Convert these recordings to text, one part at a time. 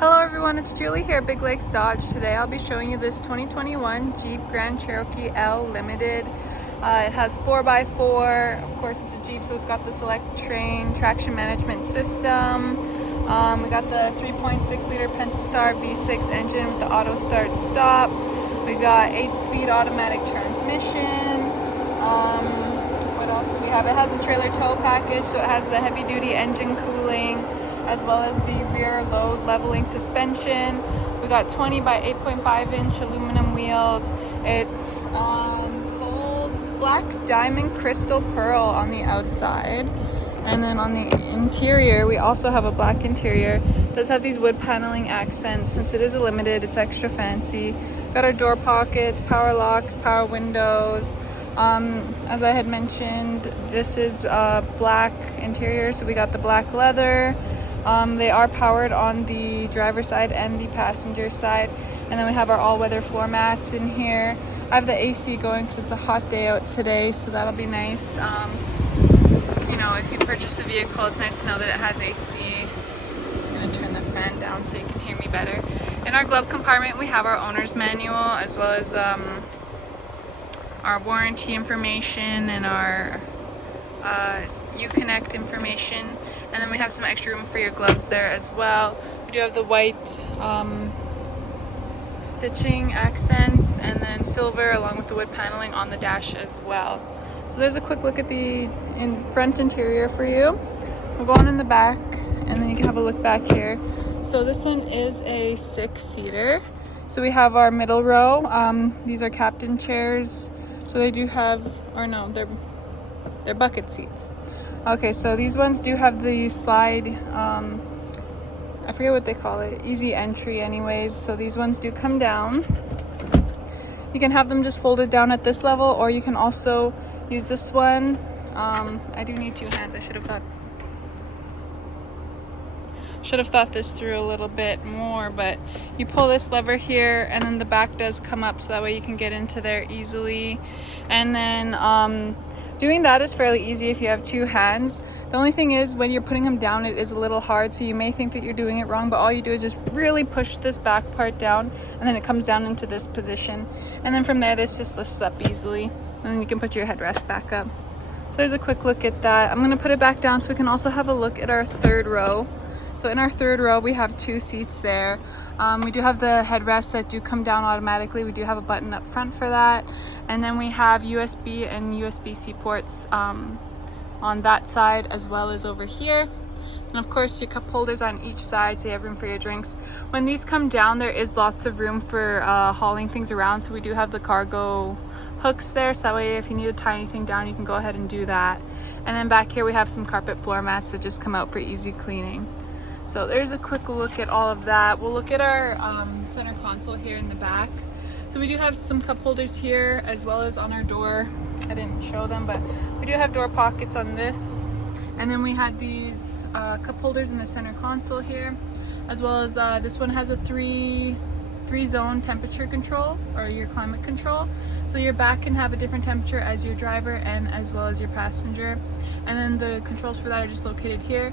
Hello everyone, it's Julie here at Big Lakes Dodge. Today I'll be showing you this 2021 Jeep Grand Cherokee L Limited. It has 4x4, of course it's a Jeep so it's got the Select Train traction management system. We got the 3.6 liter Pentastar V6 engine with the auto start stop. We got 8-speed automatic transmission. What else do we have? It has a trailer tow package, so it has the heavy duty engine cooling as well as the rear load leveling suspension. We got 20 by 8.5 inch aluminum wheels. It's cold black diamond crystal pearl on the outside, and then on the interior we also have a black interior. It does have these wood paneling accents. Since it is a limited, it's extra fancy. Got our door pockets, power locks, power windows. As I had mentioned, this is black interior, so we got the black leather. They are powered on the driver's side and the passenger side, and then we have our all-weather floor mats in here. I have the AC going because it's a hot day out today, so that'll be nice. You know, if you purchase the vehicle, it's nice to know that it has AC. I'm just going to turn the fan down so you can hear me better. In our glove compartment we have our owner's manual as well as our warranty information and our Uconnect information, and then we have some extra room for your gloves there as well. We do have the white stitching accents and then silver along with the wood paneling on the dash as well. So there's a quick look at the front interior for you. We'll go on in the back and then you can have a look back here. So this one is a 6-seater. So we have our middle row. These are captain chairs. So they do have, or no, they're bucket seats. Okay, so these ones do have the slide, I forget what they call it, easy entry anyways. So these ones do come down. You can have them just folded down at this level, or you can also use this one. I do need 2 hands. I should have thought this through a little bit more, but you pull this lever here and then the back does come up, so that way you can get into there easily. And then doing that is fairly easy if you have 2 hands. The only thing is when you're putting them down, it is a little hard, so you may think that you're doing it wrong, but all you do is just really push this back part down and then it comes down into this position, and then from there this just lifts up easily, and then you can put your headrest back up. So there's a quick look at that. I'm going to put it back down so we can also have a look at our third row. So in our third row we have 2 seats there. We do have the headrests that do come down automatically. We do have a button up front for that, and then we have USB and USB-C ports on that side as well as over here, and of course your cup holders on each side, so you have room for your drinks. When these come down, there is lots of room for hauling things around, so we do have the cargo hooks there, so that way if you need to tie anything down you can go ahead and do that. And then back here we have some carpet floor mats that just come out for easy cleaning. So there's a quick look at all of that. We'll look at our center console here in the back. So we do have some cup holders here as well as on our door. I didn't show them, but we do have door pockets on this. And then we had these cup holders in the center console here, as well as this one has a three zone temperature control, or your climate control. So your back can have a different temperature as your driver and as well as your passenger. And then the controls for that are just located here.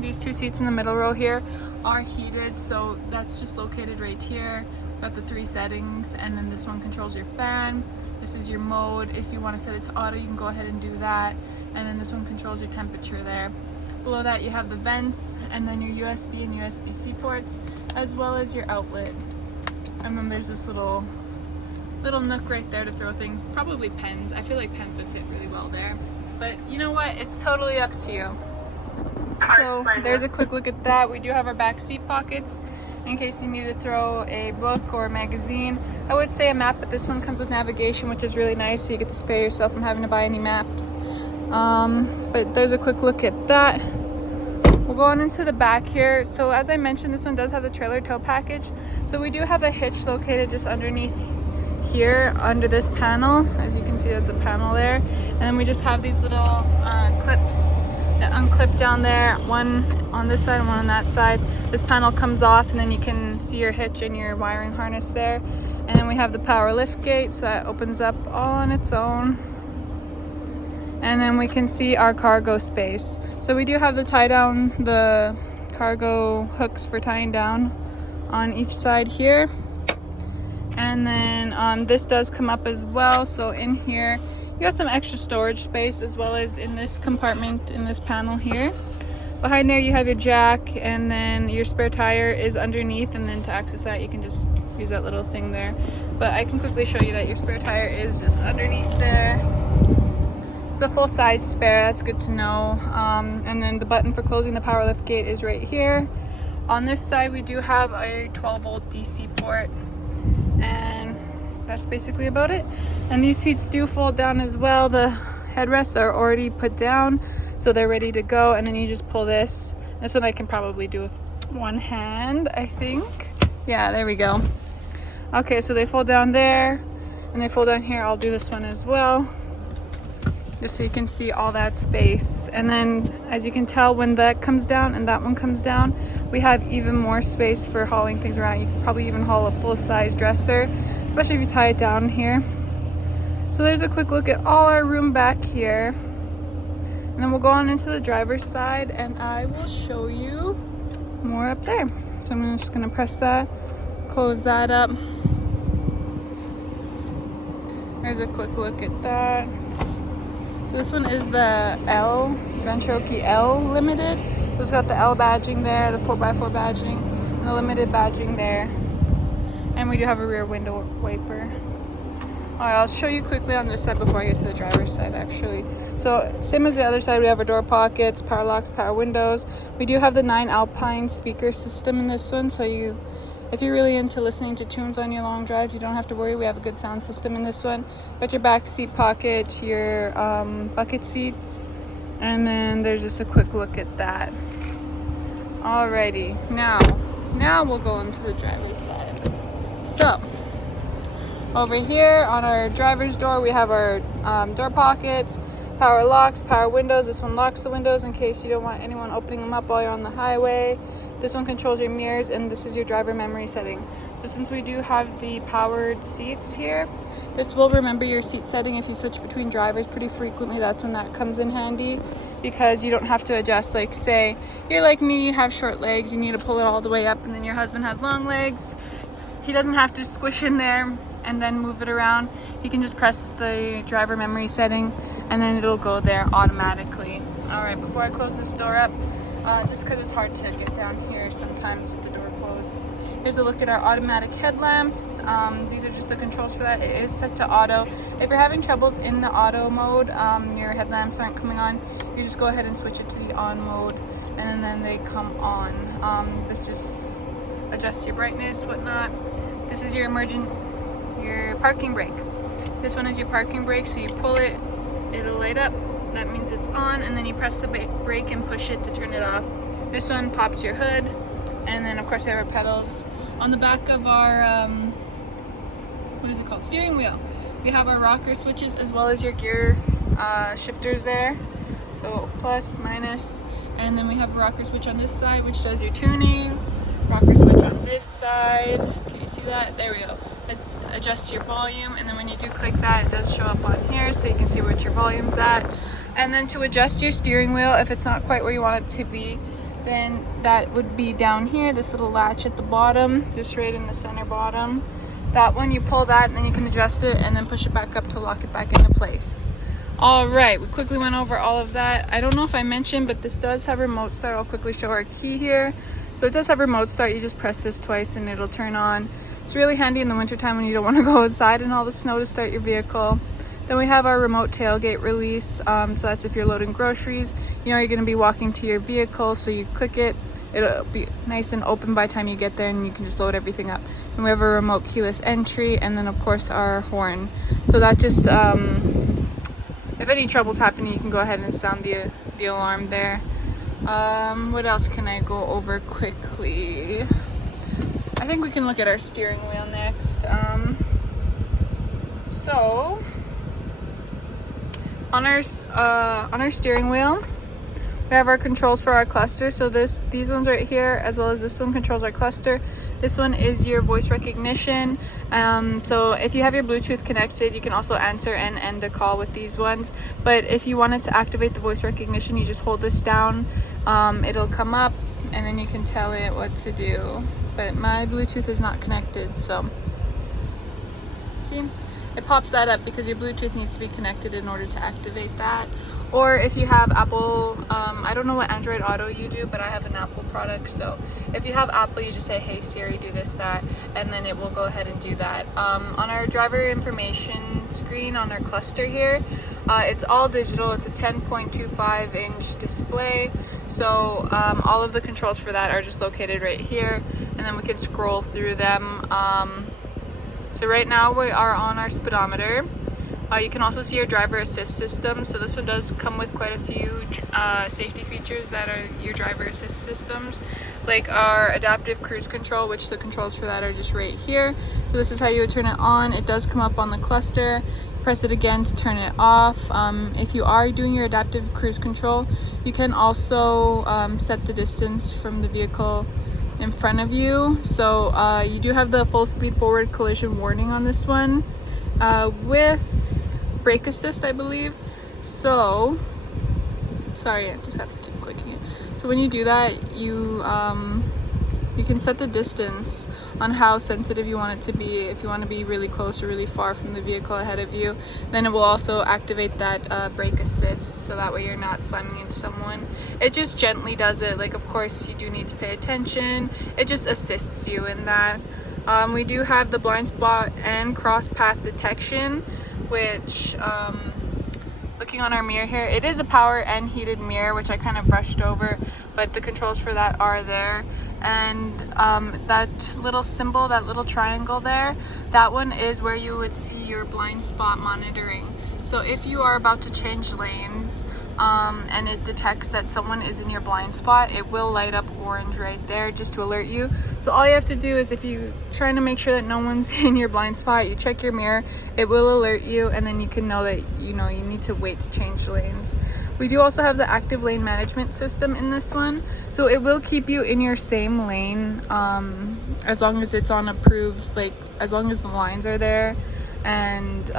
These 2 seats in the middle row here are heated, so that's just located right here. Got the 3 settings, and then this one controls your fan. This is your mode. If you want to set it to auto, you can go ahead and do that. And then this one controls your temperature there. Below that you have the vents, and then your USB and USB-C ports, as well as your outlet. And then there's this little nook right there to throw things, probably pens. I feel like pens would fit really well there, but you know what, it's totally up to you. So there's a quick look at that. We do have our back seat pockets in case you need to throw a book or a magazine. I would say a map, but this one comes with navigation, which is really nice, so you get to spare yourself from having to buy any maps. But there's a quick look at that. We'll go on into the back here. So as I mentioned, this one does have the trailer tow package. So we do have a hitch located just underneath here under this panel. As you can see, there's a panel there. And then we just have these little clips that unclip down there, one on this side and one on that side. This panel comes off and then you can see your hitch and your wiring harness there. And then we have the power lift gate, so that opens up all on its own. And then we can see our cargo space. So we do have the tie down the cargo hooks for tying down on each side here. And then this does come up as well. So in here, you got some extra storage space, as well as in this compartment, in this panel here. Behind there, you have your jack, and then your spare tire is underneath. And then to access that, you can just use that little thing there. But I can quickly show you that your spare tire is just underneath there. It's a full size spare, that's good to know. And then the button for closing the power lift gate is right here. On this side, we do have a 12-volt DC port, and that's basically about it. And these seats do fold down as well. The headrests are already put down, so they're ready to go. And then you just pull this. This one I can probably do with one hand, I think. Yeah, there we go. Okay, so they fold down there, and they fold down here. I'll do this one as well, just so you can see all that space. And then, as you can tell, when that comes down and that one comes down, we have even more space for hauling things around. You can probably even haul a full-size dresser, especially if you tie it down here. So there's a quick look at all our room back here. And then we'll go on into the driver's side, and I will show you more up there. So I'm just gonna press that, close that up. There's a quick look at that. So this one is the L, Grand Cherokee L Limited. So it's got the L badging there, the 4x4 badging, and the Limited badging there. And we do have a rear window wiper. Alright, I'll show you quickly on this side before I get to the driver's side actually. So same as the other side, we have our door pockets, power locks, power windows. We do have the 9 Alpine speaker system in this one, so if you're really into listening to tunes on your long drives, you don't have to worry. We have a good sound system in this one. Got your back seat pocket, your bucket seats, and then there's just a quick look at that. Alrighty, now we'll go into the driver's side. So over here on our driver's door, we have our door pockets, power locks, power windows. This one locks the windows in case you don't want anyone opening them up while you're on the highway. This one controls your mirrors, and this is your driver memory setting. So since we do have the powered seats here, this will remember your seat setting if you switch between drivers pretty frequently. That's when that comes in handy, because you don't have to adjust. Like say you're like me, you have short legs, you need to pull it all the way up, and then your husband has long legs. He doesn't have to squish in there and then move it around. He can just press the driver memory setting, and then it'll go there automatically. All right, before I close this door up, just because it's hard to get down here sometimes with the door closed, here's a look at our automatic headlamps. These are just the controls for that. It is set to auto. If you're having troubles in the auto mode, your headlamps aren't coming on, you just go ahead and switch it to the on mode, and then they come on. This just adjusts your brightness, whatnot. This is your parking brake. This one is your parking brake, so you pull it, it'll light up. That means it's on, and then you press the brake and push it to turn it off. This one pops your hood, and then of course we have our pedals. On the back of our what is it called, steering wheel, we have our rocker switches as well as your gear shifters there, so plus, minus, and then we have a rocker switch on this side which does your tuning, rocker switch on this side. Can you see that? There we go. It adjusts your volume, and then when you do click that, it does show up on here so you can see what your volume's at. And then to adjust your steering wheel, if it's not quite where you want it to be, then that would be down here, this little latch at the bottom, just right in the center bottom. That one, you pull that, and then you can adjust it and then push it back up to lock it back into place. All right, we quickly went over all of that. I don't know if I mentioned, but this does have remote start. I'll quickly show our key here. So it does have remote start. You just press this twice and it'll turn on. It's really handy in the wintertime when you don't want to go outside in all the snow to start your vehicle. Then we have our remote tailgate release. So that's if you're loading groceries. You know you're going to be walking to your vehicle, so you click it. It'll be nice and open by the time you get there, and you can just load everything up. And we have a remote keyless entry, and then of course our horn. So that just, if any troubles happen, you can go ahead and sound the alarm there. What else can I go over quickly? I think we can look at our steering wheel next. So on our steering wheel, we have our controls for our cluster. So these ones right here, as well as this one, controls our cluster. This one is your voice recognition. So if you have your Bluetooth connected, you can also answer and end a call with these ones. But if you wanted to activate the voice recognition, you just hold this down. It'll come up, and then you can tell it what to do. But my Bluetooth is not connected, so see, it pops that up because your Bluetooth needs to be connected in order to activate that. Or if you have Apple, I don't know what Android Auto you do, but I have an Apple product, so if you have Apple, you just say, hey Siri, do this, that, and then it will go ahead and do that. On our driver information screen on our cluster here, it's all digital. It's a 10.25 inch display, so all of the controls for that are just located right here, and then we can scroll through them. So right now we are on our speedometer. You can also see your driver assist system. So this one does come with quite a few safety features that are your driver assist systems, like our adaptive cruise control, which the controls for that are just right here. So this is how you would turn it on. It does come up on the cluster. Press it again to turn it off. If you are doing your adaptive cruise control, you can also set the distance from the vehicle in front of you. So you do have the full speed forward collision warning on this one, with brake assist, I believe. So sorry, I just have to keep clicking it. So when you do that, you can set the distance on how sensitive you want it to be. If you want to be really close or really far from the vehicle ahead of you, then it will also activate that brake assist, so that way you're not slamming into someone. It just gently does it. Like, of course you do need to pay attention. It just assists you in that. We do have the blind spot and cross path detection, which looking on our mirror here, it is a power and heated mirror, which I kind of brushed over, but the controls for that are there. And that little symbol, that little triangle there, that one is where you would see your blind spot monitoring. So if you are about to change lanes and it detects that someone is in your blind spot, it will light up orange right there just to alert you. So all you have to do is, if you're trying to make sure that no one's in your blind spot, you check your mirror, it will alert you, and then you can know that you need to wait to change lanes. We do also have the active lane management system in this one, so it will keep you in your same lane as long as it's on approved, like as long as the lines are there, and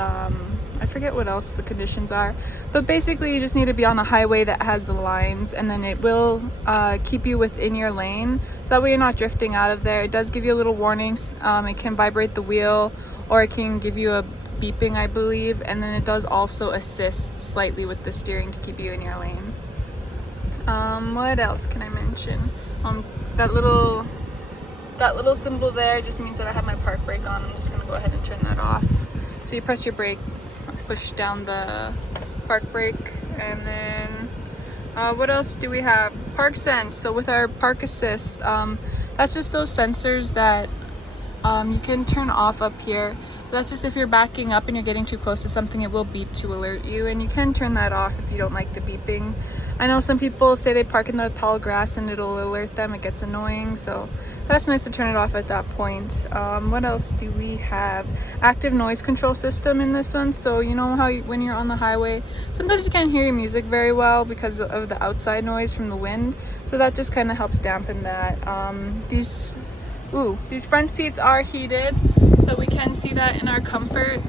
I forget what else the conditions are, but basically you just need to be on a highway that has the lines, and then it will keep you within your lane, so that way you're not drifting out of there. It does give you a little warnings. It can vibrate the wheel, or it can give you a beeping, I believe, and then it does also assist slightly with the steering to keep you in your lane. What else can I mention? That little symbol there just means that I have my park brake on. I'm just gonna go ahead and turn that off. So you press your brake, push down the park brake, and then what else do we have? Park sense. So with our park assist, that's just those sensors that you can turn off up here. That's just if you're backing up and you're getting too close to something, it will beep to alert you, and you can turn that off if you don't like the beeping. I know some people say they park in the tall grass and it'll alert them. It gets annoying, so that's nice to turn it off at that point. What else do we have? Active noise control system in this one. So you know how when you're on the highway, sometimes you can't hear your music very well because of the outside noise from the wind, so that just kind of helps dampen that. These front seats are heated, so we can see that in our comfort.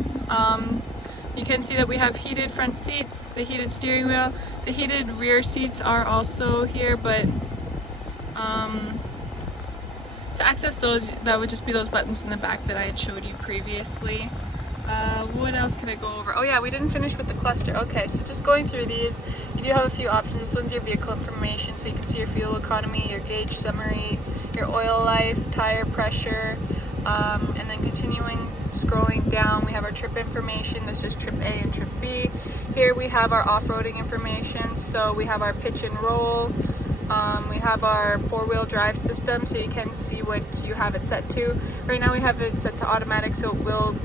You can see that we have heated front seats, the heated steering wheel. The heated rear seats are also here, but to access those, that would just be those buttons in the back that I had showed you previously. What else can I go over? Oh yeah, we didn't finish with the cluster. Okay, so just going through these, you do have a few options. This one's your vehicle information, so you can see your fuel economy, your gauge summary, your oil life, tire pressure, and then continuing scrolling down, we have our trip information. This is trip A and trip B. Here we have our off-roading information, so we have our pitch and roll. We have our four-wheel drive system, so you can see what you have it set to. Right now we have it set to automatic, so it will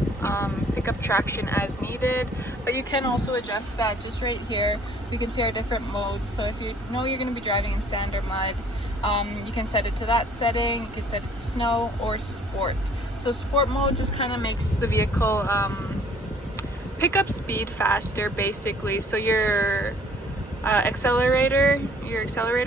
pick up traction as needed, but you can also adjust that just right here. We can see our different modes, so if you know you're going to be driving in sand or mud, you can set it to that setting. You can set it to snow or sport. So sport mode just kind of makes the vehicle pick up speed faster, basically. So your accelerator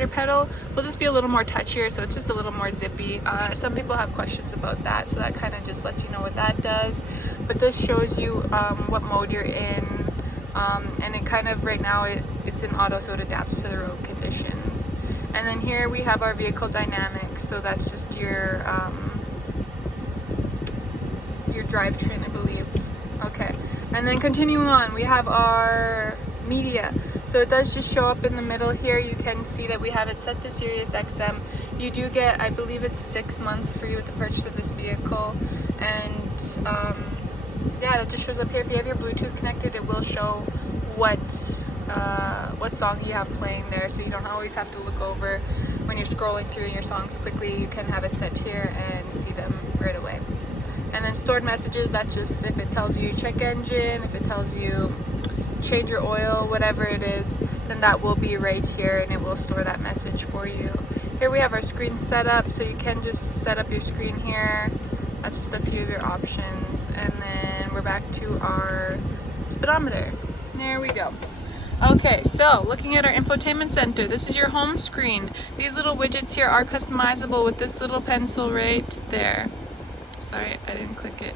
pedal will just be a little more touchier, so it's just a little more zippy. Some people have questions about that, so that kind of just lets you know what that does. But this shows you what mode you're in, and it kind of, right now it's in auto, so it adapts to the road conditions. And then here we have our vehicle dynamics, so that's just your drivetrain, I believe. Okay, and then continuing on, we have our media. So it does just show up in the middle here. You can see that we have it set to Sirius XM. You do get, I believe it's 6 months free with the purchase of this vehicle. And yeah, that just shows up here. If you have your Bluetooth connected, it will show what song you have playing there, so you don't always have to look over when you're scrolling through your songs quickly. You can have it set here and see them right away. And then stored messages, that's just if it tells you check engine, if it tells you change your oil, whatever it is, then that will be right here and it will store that message for you. Here we have our screen setup, so you can just set up your screen here. That's just a few of your options. And then we're back to our speedometer. There we go. Okay, so looking at our infotainment center, this is your home screen. These little widgets here are customizable with this little pencil right there. Sorry, I didn't click it.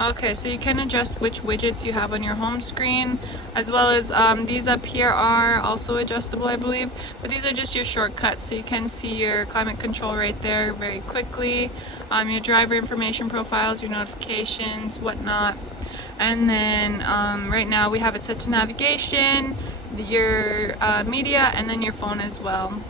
Okay, so you can adjust which widgets you have on your home screen, as well as these up here are also adjustable, I believe, but these are just your shortcuts, so you can see your climate control right there very quickly, your driver information profiles, your notifications, whatnot. And then right now we have it set to navigation, your media, and then your phone as well.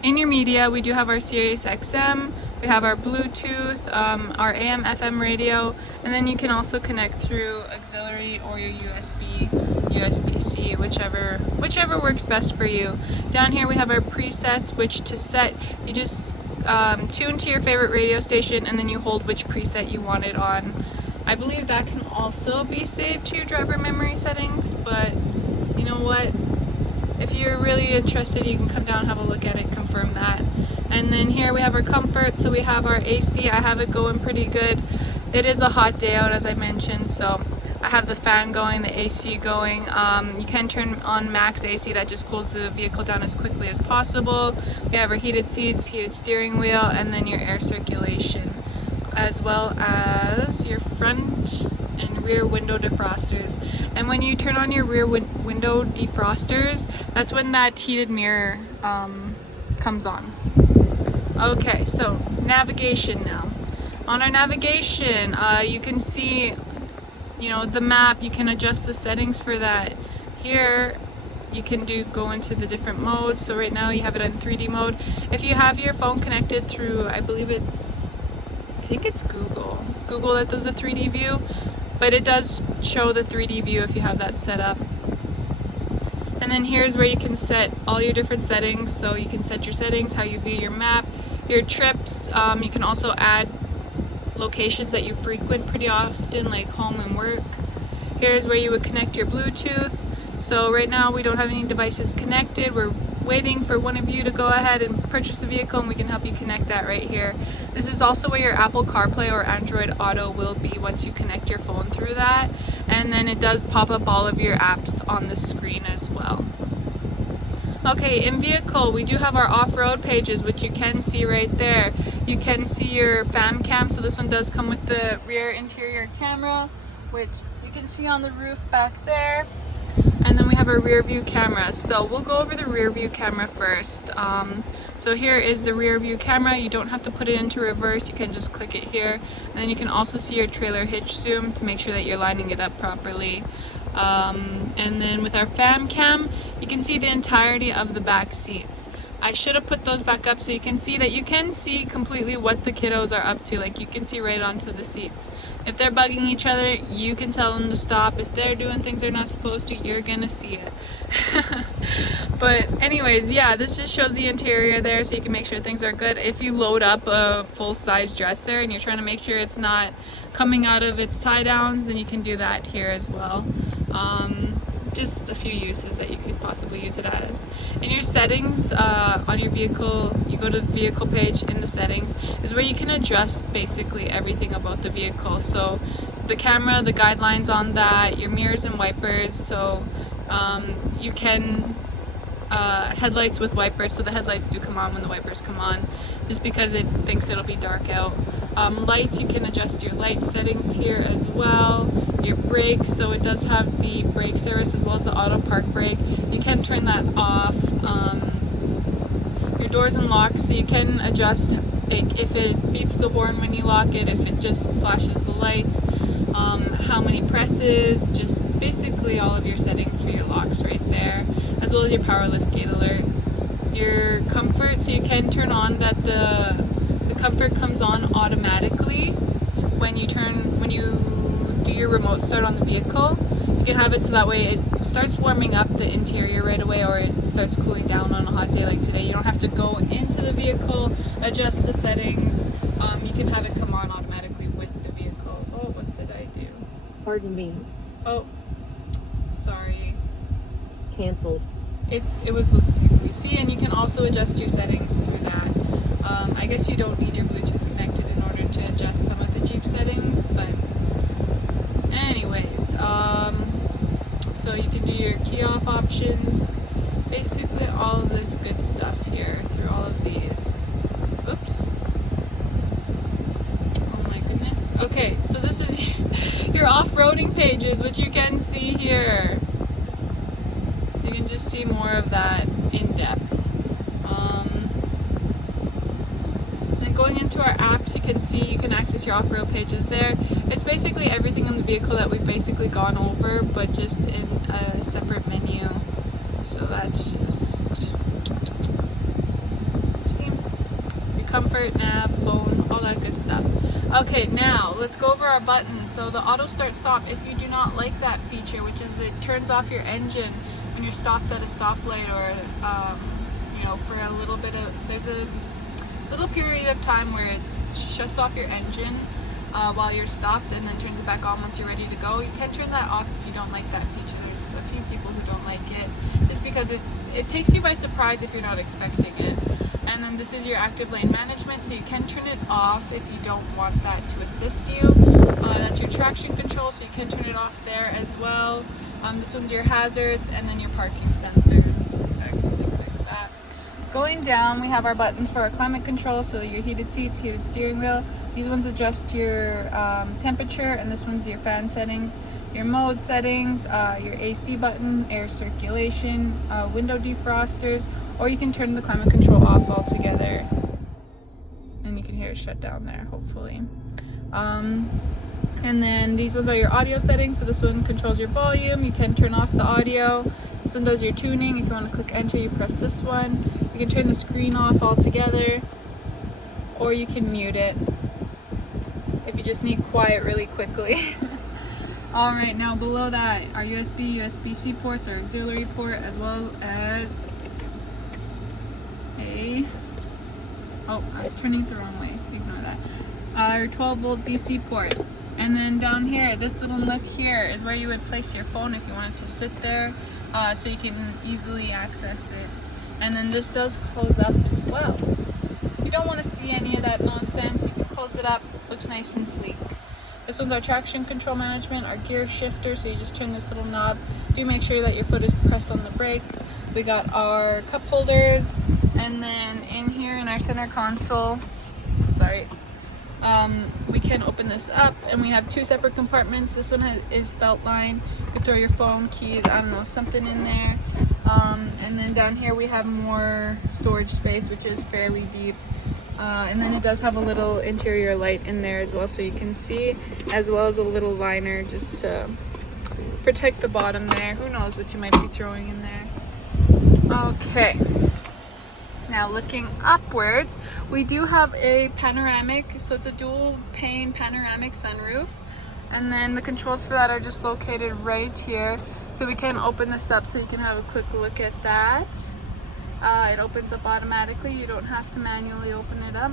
In your media, we do have our Sirius XM, we have our Bluetooth, our AM FM radio, and then you can also connect through auxiliary or your USB-C, whichever works best for you. Down here we have our presets, which to set, you just tune to your favorite radio station and then you hold which preset you want it on. I believe that can also be saved to your driver memory settings, but you know what? If you're really interested, you can come down and have a look at it, confirm that. And then here we have our comfort, so we have our AC. I have it going pretty good. It is a hot day out, as I mentioned, so I have the fan going, the AC going. You can turn on max AC, that just cools the vehicle down as quickly as possible. We have our heated seats, heated steering wheel, and then your air circulation, as well as your front and rear window defrosters. And when you turn on your rear window defrosters, that's when that heated mirror comes on. Okay, so navigation now. On our navigation, you can see, you know, the map. You can adjust the settings for that. Here, you can go into the different modes. So right now you have it in 3D mode. If you have your phone connected through, I think it's Google that does the 3D view, but it does show the 3D view if you have that set up. And then here's where you can set all your different settings. So you can set your settings, how you view your map, your trips. You can also add locations that you frequent pretty often, like home and work. Here's where you would connect your Bluetooth. So right now we don't have any devices connected. We're waiting for one of you to go ahead and purchase the vehicle and we can help you connect that right here. This is also where your Apple CarPlay or Android Auto will be once you connect your phone through that. And then it does pop up all of your apps on the screen as well. Okay, in vehicle we do have our off-road pages, which you can see right there. You can see your fan cam, so this one does come with the rear interior camera, which you can see on the roof back there. And then we have our rear view camera. So we'll go over the rear view camera first. So here is the rear view camera. You don't have to put it into reverse, you can just click it here. And then you can also see your trailer hitch zoom to make sure that you're lining it up properly. And then with our fam cam, you can see the entirety of the back seats. I should have put those back up so you can see that you can see completely what the kiddos are up to. Like, you can see right onto the seats. If they're bugging each other, you can tell them to stop. If they're doing things they're not supposed to, you're gonna see it. But anyways, yeah, this just shows the interior there so you can make sure things are good. If you load up a full-size dresser and you're trying to make sure it's not coming out of its tie downs, then you can do that here as well. Just a few uses that you could possibly use it as. In your settings on your vehicle, you go to the vehicle page. In the settings is where you can adjust basically everything about the vehicle. So the camera, the guidelines on that, your mirrors and wipers. So you can headlights with wipers, so the headlights do come on when the wipers come on, just because it thinks it'll be dark out. Lights, you can adjust your light settings here as well. Your brakes, so it does have the brake service as well as the auto park brake. You can turn that off your doors and locks, so you can adjust like if it beeps the horn when you lock it, if it just flashes the lights, how many presses, just basically all of your settings for your locks right there, as well as your power liftgate alert. Your comfort, so you can turn on that the comfort comes on automatically when you do your remote start on the vehicle. You can have it so that way it starts warming up the interior right away, or it starts cooling down on a hot day like today. You don't have to go into the vehicle, adjust the settings. You can have it come on automatically with the vehicle. Oh, what did I do? Pardon me. Oh, sorry. Cancelled. It was listening. You see, and you can also adjust your settings through that. I guess you don't need your Bluetooth connected in order to adjust some of the Jeep settings, but anyways, so you can do your key off options, basically all of this good stuff here through all of these. Oops. Oh my goodness. Okay, so this is your off-roading pages, which you can see here. So you can just see more of that in depth. Then going into our apps, you can see you can access your off-road pages there. It's basically everything in the vehicle that we've basically gone over, but just in a separate menu. So that's just, see, your comfort, nav, phone, all that good stuff. Okay, now let's go over our buttons. So the auto start stop, if you do not like that feature, which is it turns off your engine when you're stopped at a stoplight, or you know, for a little bit of, there's a little period of time where it shuts off your engine while you're stopped, and then turns it back on once you're ready to go. You can turn that off if you don't like that feature. There's a few people who don't like it just because it takes you by surprise if you're not expecting it. And then this is your active lane management, so you can turn it off if you don't want that to assist you. That's your traction control, so you can turn it off there as well. This one's your hazards, and then your parking sensors. Something like that. Going down, we have our buttons for our climate control, so your heated seats, heated steering wheel. These ones adjust your temperature, and this one's your fan settings, your mode settings, your AC button, air circulation, window defrosters, or you can turn the climate control off altogether. And you can hear it shut down there, hopefully. And then these ones are your audio settings, so this one controls your volume. You can turn off the audio. This one does your tuning. If you want to click enter, you press this one. You can turn the screen off altogether, or you can mute it if you just need quiet really quickly. Alright, now below that are USB-C ports, or auxiliary port, as well as oh, I was turning it the wrong way, ignore that. Our 12-volt DC port. And then down here, this little nook here is where you would place your phone if you wanted to sit there, so you can easily access it. And then this does close up as well. If you don't want to see any of that nonsense, you can close it up. Looks nice and sleek. This one's our traction control management, our gear shifter, so you just turn this little knob. Do make sure that your foot is pressed on the brake. We got our cup holders, and then in here in our center console, we can open this up, and we have two separate compartments. This one is felt line. You can throw your phone, keys, I don't know, something in there. And then down here we have more storage space, which is fairly deep. And then it does have a little interior light in there as well, so you can see, as well as a little liner just to protect the bottom there. Who knows what you might be throwing in there. Okay. Now looking upwards, we do have a panoramic, so it's a dual-pane panoramic sunroof. And then the controls for that are just located right here. So we can open this up so you can have a quick look at that. It opens up automatically. You don't have to manually open it up.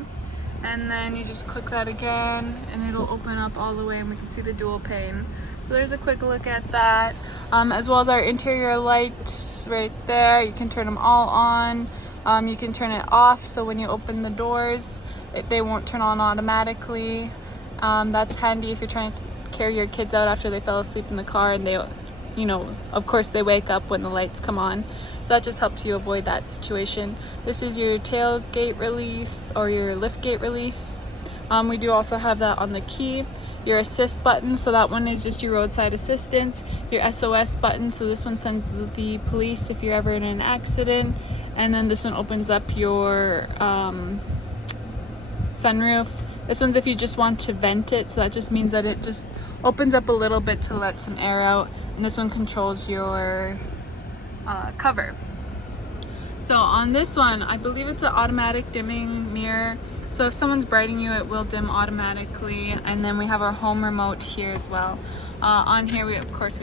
And then you just click that again and it'll open up all the way, and we can see the dual pane. So there's a quick look at that. As well as our interior lights right there. You can turn them all on. You can turn it off, so when you open the doors, they won't turn on automatically. That's handy if you're trying to carry your kids out after they fell asleep in the car, and they, you know, of course they wake up when the lights come on. So that just helps you avoid that situation. This is your tailgate release, or your liftgate release. We do also have that on the key. Your assist button, so that one is just your roadside assistance. Your SOS button, so this one sends the police if you're ever in an accident. And then this one opens up your sunroof. This one's if you just want to vent it, so that just means that it just opens up a little bit to let some air out. And this one controls your cover. So on this one, I believe it's an automatic dimming mirror. So if someone's brighting you, it will dim automatically. And then we have our home remote here as well. On here, we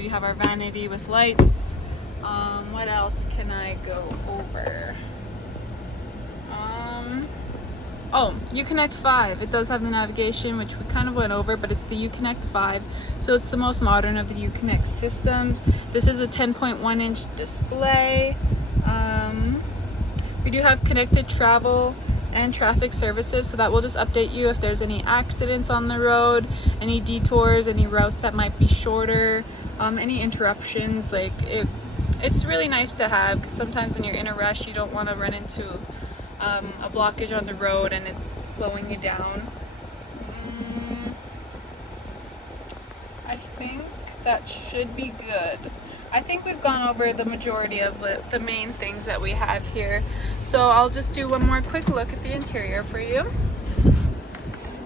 have our vanity with lights. What else can I go over? Oh, Uconnect 5. It does have the navigation, which we kind of went over, but it's the Uconnect 5. So it's the most modern of the Uconnect systems. This is a 10.1-inch display. We do have connected travel and traffic services, so that will just update you if there's any accidents on the road, any detours, any routes that might be shorter, any interruptions. Like it's really nice to have, because sometimes when you're in a rush, you don't want to run into a blockage on the road and it's slowing you down. I think that should be good. I think we've gone over the majority of the main things that we have here. So I'll just do one more quick look at the interior for you.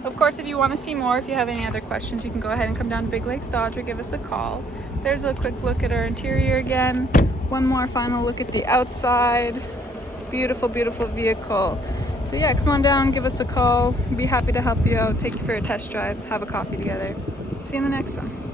Of course, if you want to see more, if you have any other questions, you can go ahead and come down to Big Lakes Dodge or give us a call. There's a quick look at our interior again. One more final look at the outside. Beautiful, beautiful vehicle. So yeah, come on down, give us a call. We'd be happy to help you out, take you for a test drive, have a coffee together. See you in the next one.